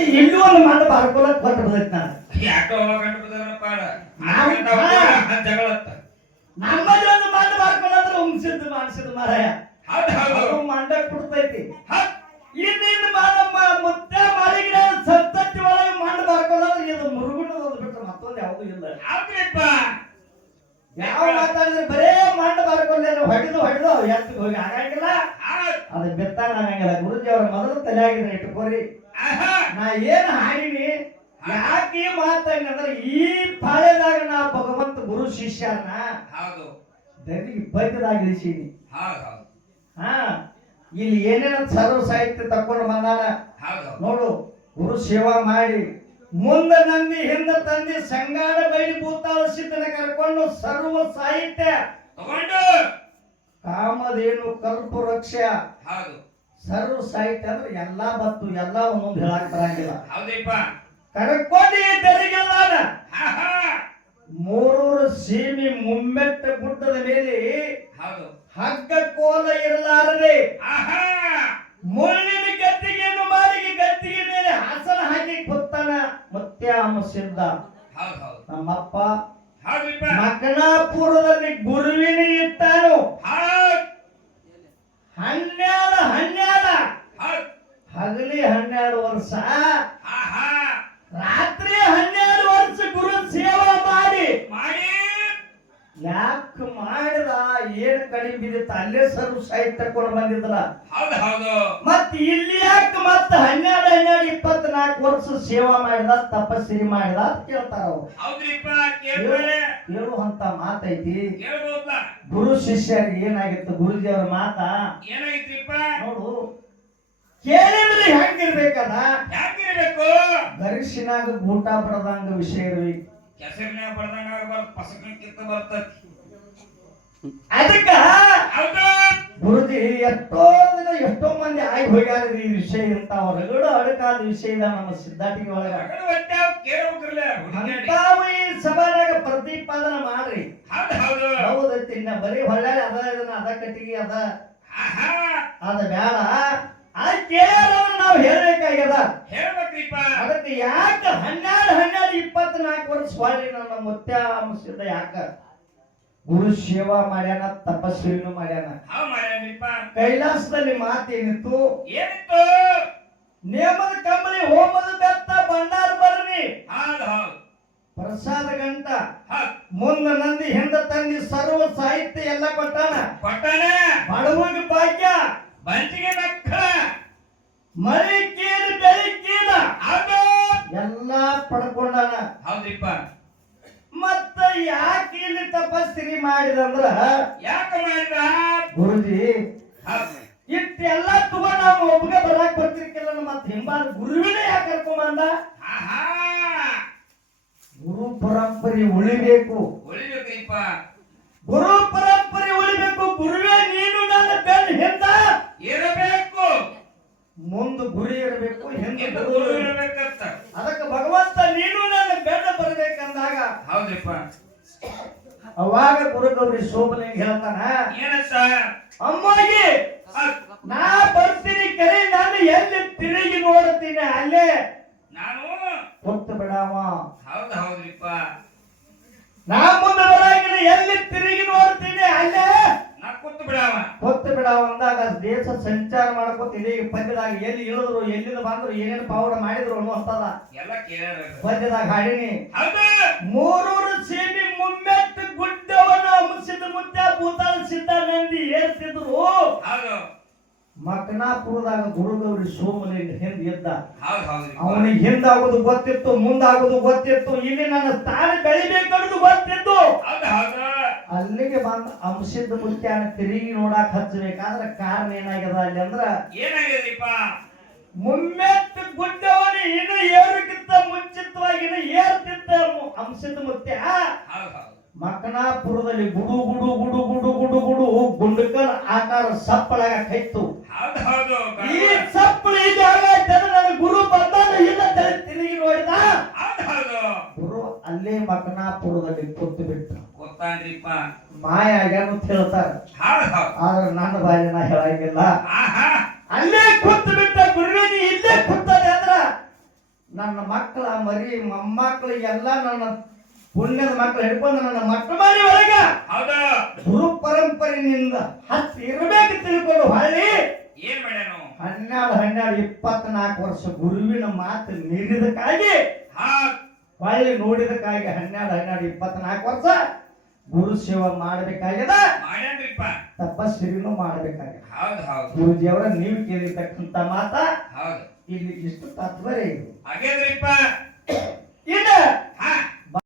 ಮತ್ತೆ ಇಲ್ಲಿ ಒಂದು ಮಂಡ ಬಾರ್ಕೊಳಕ್ ಕೊಟ್ಟು ಬಂದೈತಿ ನಾನು ಯಾಕೋ ಕಂಡು ಬದರಪ್ಪ ಜಗಳತ್ತ ನಮ್ಮಲ್ಲಿ ಒಂದು ಮಂಡ ಬಾರ್ಕೊಳ್ಳೋದ್ರೆ ಮಾಡಿಸಿದ್ದು ಮಾರಾಯ ಹೌದು ಮಂಡ ಕೊಡ್ತೈತಿ ಇನ್ನಿಂದ ನಮ್ಮ ಮುದ್ದೆ ಮಾಲಿಗಿನ ಸತ್ತತ್ತಿ ಒಳಗೆ ಮಂಡ ಬಾರ್ಕೊಳ್ಳೋದ್ರೆ ಇದು ಮುರುಗುಣದ ಬಿಟ್ಟರೆ ಮತ್ತೊಂದು ಯಾವುದು ಇಲ್ಲ ಹೌದ್ರಿಪ್ಪ ಯಾವ ಮಾತಾಡಿದ್ರೆ ಬರೇ ಮಂಡ ಬಾರ್ಕೊಂಡೆ ಹೊಡೆದು ಎತ್ತಿಗೆ ಹೋಗಿ ಆಗಂಗಿಲ್ಲ ಅದು ಬೆತ್ತಾಗ ಆಗಂಗಿಲ್ಲ ಗುರುಜಿ ಅವರ ಮೊದಲು ತಲೆಯಾಗಿದ್ರೆ ಇಟ್ಕೋರಿ ನಾ ಏನ್ ಹಾಡಿನಿ ಯಾಕೆ ಮಾತಂಗಂದ್ರೆ ಈ ಪಾಳ್ಯದಾಗ ನಾ ಭಗವಂತ ಗುರು ಶಿಷ್ಯನ ಹೌದು ದನಿಗೆ ಬೈದದಾಗ ಇಳಿಸೀನಿ ಹೌದು ಹಾ ಇಲ್ಲಿ ಏನೇನ ಸರ್ವ ಸಾಹಿತ್ಯ ತಕೊಂಡು ಬಂದಾನ ನೋಡು ಗುರು ಸೇವಾ ಮಾಡಿ ಮುಂದ ನಂದಿ ಹಿಂದ ತಂದಿ ಸಂಗಾಡ ಬೈಲಿ ಭೂತಾಳ ಸಿದ್ಧನ ಕರ್ಕೊಂಡು ಸರ್ವ ಸಾಹಿತ್ಯ ತಗೊಂಡು ಕಾಮಧೇನು ಕಲ್ಪ ವೃಕ್ಷ ಹೌದು ಸರ್ವ ಸಾಹಿತ್ಯ ಅಂದ್ರೆ ಎಲ್ಲಾ ಬತ್ತು ಎಲ್ಲ ಒಂದೊಂದು ಹೇಳಕ್ ಬರಂಗಿಲ್ಲ ಹೌದಪ್ಪ ಕರ್ಕೊಂಡು ಈ ತೆರಿಗೆಲ್ಲಾನ ಮೂರೂರು ಸೀಮಿ ಮುಮ್ಮೆಟ್ಟ ಗುಡ್ಡದ ಮೇಲೆ ಹೌದು ಹಗ್ಗ ಕೋಲ ಇರಲಾರದೆ ಮುಳ್ಳಿನ ಗದ್ದಿಗೆಯನ್ನು ಮಾಲಿಗೆ ಗದ್ದಿಗೆ ಮೇಲೆ ಹಾಸನ ಹಾಕಿ ಕೂತಾನ ಮುತ್ಯಾಮ ಸಿದ್ಧ ನಮ್ಮಪ್ಪ ಮಕನಾಪುರದಲ್ಲಿ ಗುರುವಿನ ಇತ್ತಾನು 12 ಹಗಲಿ 12 ವರ್ಷ ರಾತ್ರಿ 12 ವರ್ಷ ಗುರು ಸೇವಾ ಮಾಡಿ ಯಾಕೆ ಮಾಡಿದ ಏನ್ ಕಡಿಮೆ ಬಿದ್ದಿತ್ತು ಅಲ್ಲೇ ಸರ್ವ ಸಾಹಿತ್ಯ ತಕೊಂಡು ಬಂದಿದ್ದಲ್ಲ ಮತ್ ಇಲ್ಲಿ ಯಾಕೆ ಮತ್ತ 12 24 ವರ್ಷ ಸೇವಾ ಮಾಡಿದ ತಪಸ್ಸಿರಿ ಮಾಡಿದ ಅಂತ ಕೇಳ್ತಾರ ಹೇಳುವಂತ ಮಾತೈತಿ ಗುರು ಶಿಷ್ಯರಿಗೆ ಏನಾಗಿತ್ತು ಗುರುಜಿ ಅವ್ರ ಮಾತ ನೋಡು ಕೇಳಿದ್ರೆ ಹೆಂಗಿರ್ಬೇಕದ ಗರಿಷ್ಠನಾಗ ಊಟ ಬಡದಂಗ ವಿಷಯ ಇರ್ಬೇಕು ಕೆಸರಿನಾಗ ಬಡದಂಗ ಪಸಕಿಂತ ಬರ್ತತಿ ಅದಕ್ಕ ಗುರುಜಿ ಎಷ್ಟೋ ಮಂದಿ ಆಗಿ ಹೋಗ್ಯಾರ ಈ ವಿಷಯ ಅಂತ ಹೊರಗಡೆ ಅಡಕಾದ ವಿಷಯ ಇದೆ ನಮ್ಮ ಸಿದ್ಧಾಟಿಗೆ ಒಳಗ ಅಂತಾವು ಈ ಸಭಾದಾಗ ಪ್ರತಿಪಾದನ ಮಾಡ್ರಿ ಹೌದೈತಿ ಇನ್ನ ಬರೀ ಹೊಳ್ಳೆ ಅದ ಕಟ್ಟಿಗೆ ಅದ ಬೇಡ ನಾವು ಹೇಳ್ಬೇಕಾಗ್ಯದ ಅದಕ್ಕೆ ಯಾಕ 12 24 ವರ್ಷ ಹೊಳ್ಳಿ ನನ್ನ ಮುತ್ಯಾಮ ಸಿದ್ಧ ಯಾಕ ಗುರು ಸೇವಾ ಮಾಡ್ಯಾನ ತಪಸ್ವಿನೂ ಮಾಡ್ಯಾನ ಕೈಲಾಸದಲ್ಲಿ ಮಾತೇನಿತ್ತು ನೇಮದ ಕಂಬಳಿ ಹೋಮದ ಬೆತ್ತ ಭಂಡಾರ ಬರನಿ ಪ್ರಸಾದ ಗಂಟ ಮುಂದ ನಂದಿ ಹಿಂದ ತಂದಿ ಸರ್ವ ಸಾಹಿತ್ಯ ಎಲ್ಲ ಕೊಟ್ಟಾನ ಬಡವಗೆ ಭಾಗ್ಯ ಬಂಚಿಗೆ ನಕ್ಕ ಮಳಿ ಕೀಲು ಬೆಳಿ ಕೀಲ ಎಲ್ಲಾ ಪಡ್ಕೊಂಡಾನ ಹೌದ್ರಿಪ್ಪ ಮತ್ತ ಯಾಕೆ ಇಲ್ಲಿ ತಪಸ್ಸಿರಿ ಮಾಡಿದಂದ್ರ ಯಾಕೆ ಮಾಡಿದ ಗುರುಜಿ ಇಷ್ಟೆಲ್ಲ ತಗೊಂಡು ನಾವು ಒಬ್ಬಗೆ ಬರಾಕ್ ಬರ್ತಿರ್ಕಿಲ್ಲ ಮತ್ತ ಹಿಂಬಾಲ ಗುರುವಿನೇ ಯಾಕೆ ಕರ್ಕೊಂಬಂದ ಗುರು ಪರಂಪರೆ ಉಳಿಬೇಕು ಗುರು ಪರಂಪರೆ ಉಳಿಬೇಕು ಗುರುವೇ ನೀನು ನನ್ನ ಬೆನ್ನ ಹಿಂದ ಇರಬೇಕು ಮುಂದೆ ಗುರಿ ಇರಬೇಕು ಹಿಂದೆ ಗುರು ಇರಬೇಕಂತ ಅದಕ್ಕೆ ಭಗವಂತ ನೀನು ನನ್ನ ಬೆನ್ನ ಬರ್ಬೇಕಂದಾಗ ಹೌದ್ರಿಪ್ಪ ಅವಾಗ ಗುರುಗೌರಿ ಸೋಮಲಿಂಗ ಹೇಳ್ತಾನ ಏನಂತ ಅಮ್ಮಗೆ ನಾ ಬರ್ತೀನಿ ಕರೆ ನಾನು ಎಲ್ಲಿ ತಿರುಗಿ ನೋಡ್ತೀನಿ ಅಲ್ಲೇ ನಾನು ಕೊಟ್ಟು ಬಿಡಾವ ಹೌದ್ರಿಪ್ಪ ನಾ ಮುಂದೆ ಬರಾಗಿನ ಎಲ್ಲಿ ತಿರುಗಿ ನೋಡ್ತೀನಿ ಅಲ್ಲೇ ನಾ ಕೊಟ್ಟು ಬಿಡಾವ ಅಂದಾಗ ದೇಶ ಸಂಚಾರ ಮಾಡ್ಕೊತ ಇದೀಗ ಪದ್ಯದಾಗ ಎಲ್ಲಿ ಇಳಿದ್ರು ಎಲ್ಲಿಂದ ಬಂದ್ರು ಏನೇನು ಪಾವಡ ಮಾಡಿದ್ರು ಅನ್ನುವಂತದ ಎಲ್ಲ ಕೇಳ್ಯಾರ ಪದ್ಯದಾಗ ಹಾಡಿನಿ ಮೂರೂರು ಸೀಮಿ ಮುಮ್ಮೆಟ್ಟು ಗುಡ್ಡವನ್ನು ಅಂಶದ ಮುದ್ದೆ ಭೂತಾಳ ಸಿದ್ಧ ನಂದಿ ಏರ್ತಿದ್ರು ಮಕನಾಪುರದಾಗ ಗುರುಗೌರಿ ಸೋಮಲಿಂಗ ಹಿಂದ್ ಇದ್ದ ಅವನಿಗೆ ಹಿಂದಾಗೋದು ಗೊತ್ತಿತ್ತು ಮುಂದಾಗೋದು ಗೊತ್ತಿತ್ತು ಇಲ್ಲಿ ನನ್ನ ಸ್ಥಾನ ಬೆಳಿಬೇಕನ್ನೋದು ಗೊತ್ತಿತ್ತು ಅಲ್ಲಿಗೆ ಬಂದ ಅಂಶದ ಮುತ್ಯಾನ ತಿರುಗಿ ನೋಡಾಕ್ ಹಚ್ಚಬೇಕಾದ್ರೆ ಕಾರಣ ಏನಾಗ್ಯದ ಅಲ್ಲಿ ಅಂದ್ರ ಮುಮ್ಮೆತ್ತು ಗುಡ್ಡವನಿ ಇನ್ನು ಏರುಕ್ಕಿಂತ ಮುಂಚಿತವಾಗಿ ಇನ್ನು ಏರ್ತಿತ್ತ ಅಂಶದ ಮುತ್ಯ ಮಕನಾಪುರದಲ್ಲಿ ಗುಡು ಗುಡು ಗುಡು ಗುಡು ಗುಡು ಗುಡು ಗುಂಡಕಲ್ ಆಕಾರ ಸಪ್ಪಳಾಗ ಕೈತು ಈ ಸಪ್ಪಳ ಜಾಗ ನನ್ನ ಗುರು ಬಂದಾಗ ಇಲ್ಲ ತಿರುಗಿ ನೋಡಿದ ಗುರು ಅಲ್ಲೇ ಮಕನಾಪುರದಲ್ಲಿ ಕೂತು ಬಿಟ್ಟ ಮಾಯ ಆಗ್ಯಾನ ಅಂತ ಹೇಳ್ತಾರ ಆದ್ರೆ ನನ್ನ ಬಾಯಿನ ಹೇಳಂಗಿಲ್ಲ ಅಲ್ಲೇ ಕೂತು ಬಿಟ್ಟ ಗುರುವಿನ ಇಲ್ಲೇ ಕೂತಾನೆ ಅಂದ್ರ ನನ್ನ ಮಕ್ಕಳ ಮರಿ ಮೊಮ್ಮಕ್ಕಳಿಗೆಲ್ಲ ನನ್ನ ಪುಣ್ಯದ ಮಕ್ಕಳು ಹಿಡ್ಕೊಂಡು ನನ್ನ ಮಟ್ಟ ಮಾಡಿ ಒಳಗ ಹೌದು ಗುರು ಪರಂಪರೆಯಿಂದ ಹತ್ತಿ ಇರಬೇಕು ತಿಳ್ಕೊಂಡು ಹೊಳ್ಳಿ ಏನ್ ಮಾಡ್ಯಾನು 24 ವರ್ಷ ಗುರುವಿನ ಮಾತು ಮೀರಿದಕ್ಕಾಗಿ ಹಾ ಹೊಳ್ಳಿ ನೋಡಿದಕ್ಕಾಗಿ 24 ವರ್ಷ ಗುರು ಸೇವೆ ಮಾಡಬೇಕಾಗ್ಯದ. ಮಾಡ್ಯಾನ್ರಿಪ್ಪ ತಪಸ್ವಿನೂ ಮಾಡಬೇಕಾಗ್ಯದ. ಹೌದು ಹೌದು ಗುರುಜಿಯವರ ನೀವು ಕೇಳಿರ್ತಕ್ಕಂಥ ಮಾತ ಹೌದು ಇಲ್ಲಿ ಇಷ್ಟು ತಾತ್ಪರ್ಯ ಇದು. ಹಾಗೇನ್ರಿಪ್ಪ ಇನ್ನ ಹಾ